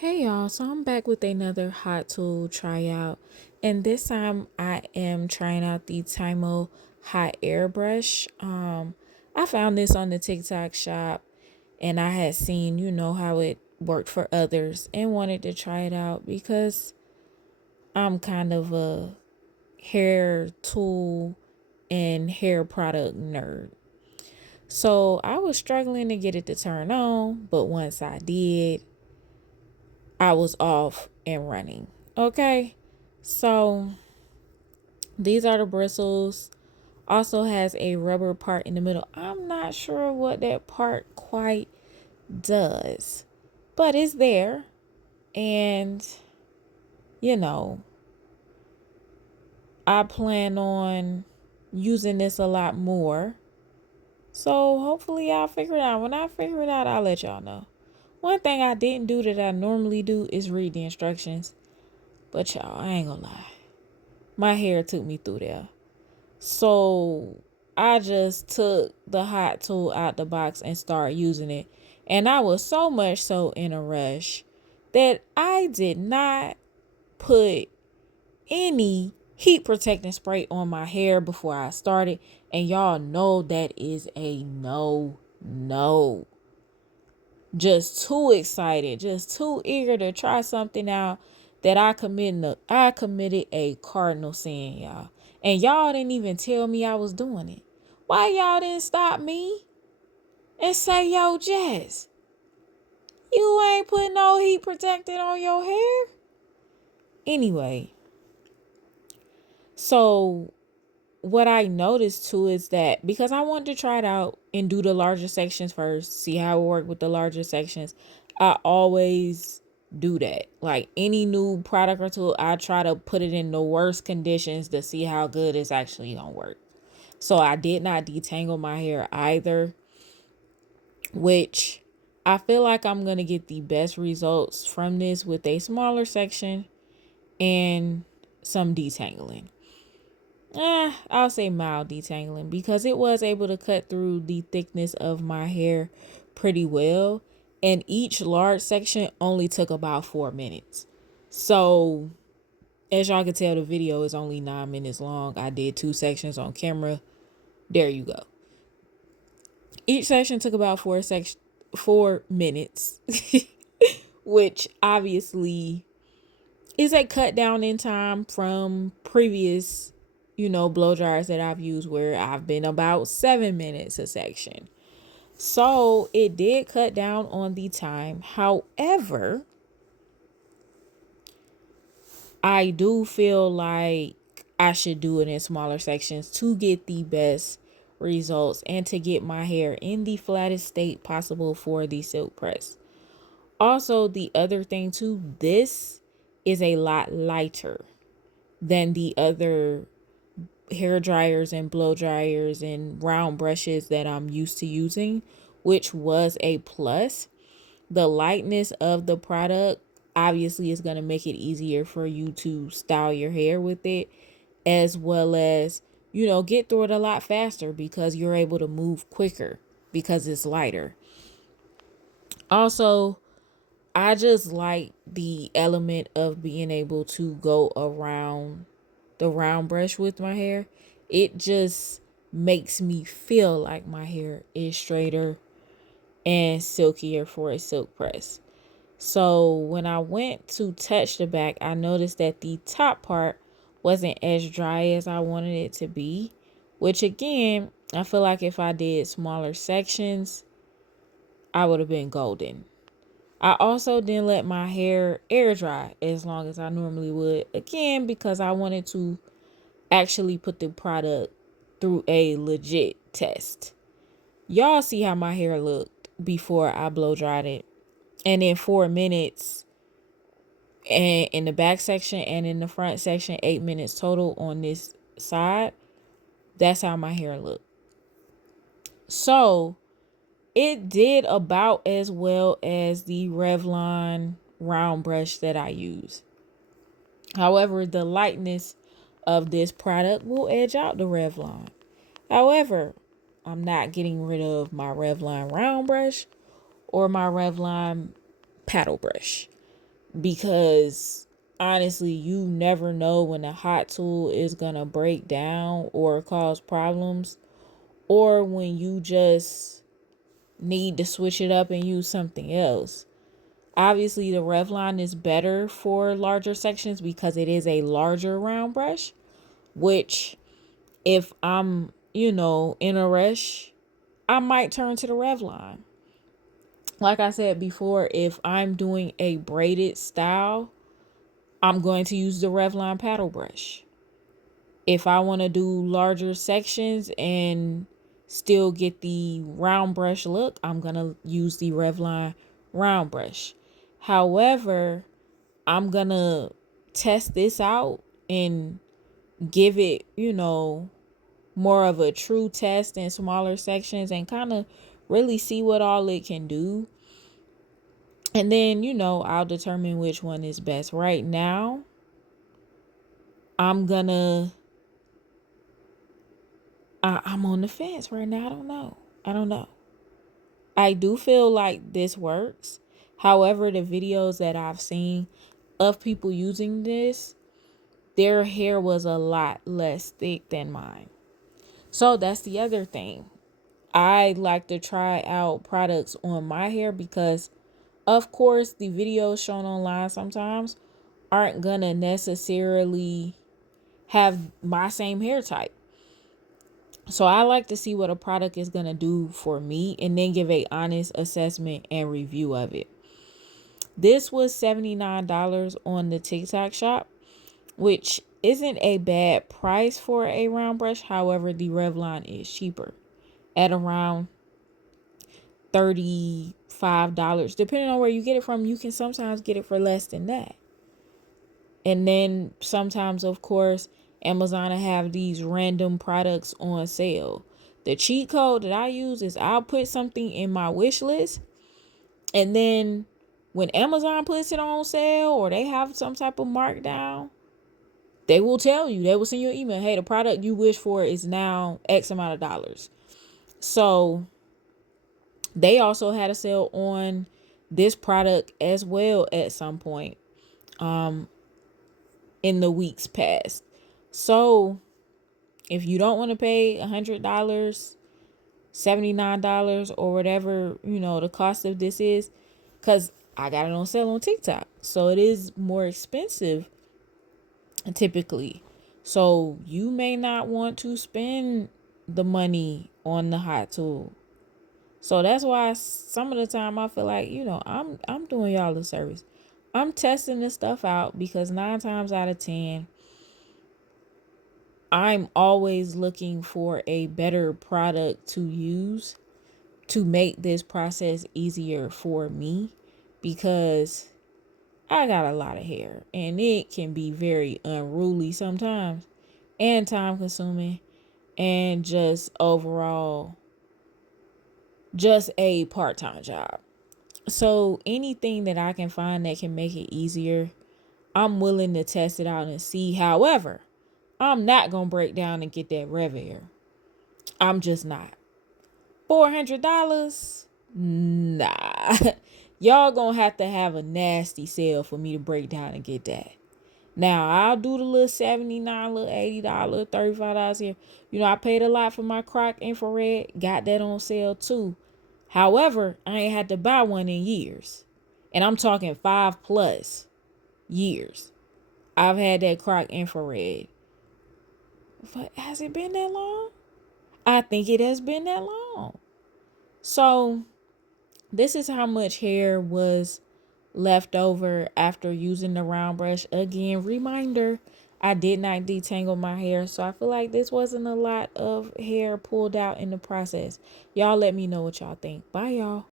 Hey y'all, so I'm back with another hot tool tryout, and this time I am trying out the Tymo hot airbrush. I found this on the TikTok shop, and I had seen, how it worked for others, and wanted to try it out because I'm kind of a hair tool and hair product nerd. So I was struggling to get it to turn on, but once I did, I was off and running. Okay. So these are the bristles. Also has a rubber part in the middle. I'm not sure what that part quite does, but it's there. And, you know, I plan on using this a lot more. So hopefully I'll figure it out. When I figure it out, I'll let y'all know. One thing I didn't do that I normally do is read the instructions. But y'all, I ain't gonna lie. My hair took me through there. So I just took the hot tool out the box and started using it. And I was so much so in a rush that I did not put any heat protecting spray on my hair before I started. And y'all know that is a no. Just too excited, just too eager to try something out that I committed a cardinal sin, y'all. And y'all didn't even tell me I was doing it. Why y'all didn't stop me and say, yo, Jess, you ain't putting no heat protectant on your hair? Anyway, so what I noticed too is that because I wanted to try it out and do the larger sections first, see how it worked with the larger sections, I always do that. Like any new product or tool, I try to put it in the worst conditions to see how good it's actually gonna work. So I did not detangle my hair either, which I feel like I'm gonna get the best results from this with a smaller section and some detangling. I'll say mild detangling because it was able to cut through the thickness of my hair pretty well. And each large section only took about 4 minutes. So, as y'all can tell, the video is only 9 minutes long. I did two sections on camera. There you go. Each section took about 4 minutes, which obviously is a cut down in time from previous blow dryers that I've used where I've been about 7 minutes a section. So it did cut down on the time. However, I do feel like I should do it in smaller sections to get the best results and to get my hair in the flattest state possible for the silk press. Also, the other thing too, this is a lot lighter than the other hair dryers and blow dryers and round brushes that I'm used to using, which was a plus. The lightness of the product obviously is going to make it easier for you to style your hair with it, as well as, get through it a lot faster because you're able to move quicker because it's lighter. Also, I just like the element of being able to go around the round brush with my hair. It just makes me feel like my hair is straighter and silkier for a silk press. So when I went to touch the back, I noticed that the top part wasn't as dry as I wanted it to be, which again, I feel like if I did smaller sections, I would have been golden. I also didn't let my hair air dry as long as I normally would, again, because I wanted to actually put the product through a legit test. Y'all see how my hair looked before I blow dried it. And in 4 minutes, and in the back section and in the front section, 8 minutes total on this side. That's how my hair looked. So it did about as well as the Revlon round brush that I use. However, the lightness of this product will edge out the Revlon. However, I'm not getting rid of my Revlon round brush or my Revlon paddle brush. because honestly, you never know when a hot tool is going to break down or cause problems, or when you just need to switch it up and use something else. Obviously, the Revlon is better for larger sections because it is a larger round brush, which if I'm, in a rush, I might turn to the Revlon. Like I said before, if I'm doing a braided style, I'm going to use the Revlon paddle brush. If I want to do larger sections and still get the round brush look, I'm going to use the Revlon round brush. However, I'm going to test this out and give it, more of a true test in smaller sections and kind of really see what all it can do. And then, I'll determine which one is best. Right now, I'm gonna I'm on the fence right now. I don't know. I do feel like this works. However, the videos that I've seen of people using this, their hair was a lot less thick than mine. So that's the other thing. I like to try out products on my hair because, of course, the videos shown online sometimes aren't gonna necessarily have my same hair type. So I like to see what a product is going to do for me and then give a honest assessment and review of it. This was $79 on the TikTok shop, which isn't a bad price for a round brush. However, the Revlon is cheaper at around $35. Depending on where you get it from, you can sometimes get it for less than that. And then sometimes, of course, Amazon will have these random products on sale. The cheat code that I use is I'll put something in my wish list, and then when Amazon puts it on sale or they have some type of markdown, they will tell you, they will send you an email, hey, the product you wish for is now X amount of dollars. So they also had a sale on this product as well at some point in the weeks past. So if you don't want to pay $100, $79 or whatever, the cost of this is, because I got it on sale on TikTok. So it is more expensive typically. So you may not want to spend the money on the hot tool. So that's why some of the time I feel like, I'm doing y'all a service. I'm testing this stuff out because 9 times out of 10, I'm always looking for a better product to use to make this process easier for me, because I got a lot of hair and it can be very unruly sometimes and time consuming and just overall just a part-time job. So anything that I can find that can make it easier, I'm willing to test it out and see. However, I'm not going to break down and get that Rev Air. I'm just not. $400? Nah. Y'all gonna have to have a nasty sale for me to break down and get that. Now, I'll do the little $79, little $80, $35 here. I paid a lot for my Croc infrared. Got that on sale too. However, I ain't had to buy one in years. And I'm talking 5+ years. I've had that Croc infrared. But has it been that long? I think it has been that long. So this is how much hair was left over after using the round brush. Again, reminder, I did not detangle my hair, so I feel like this wasn't a lot of hair pulled out in the process. Y'all let me know what y'all think. Bye, y'all.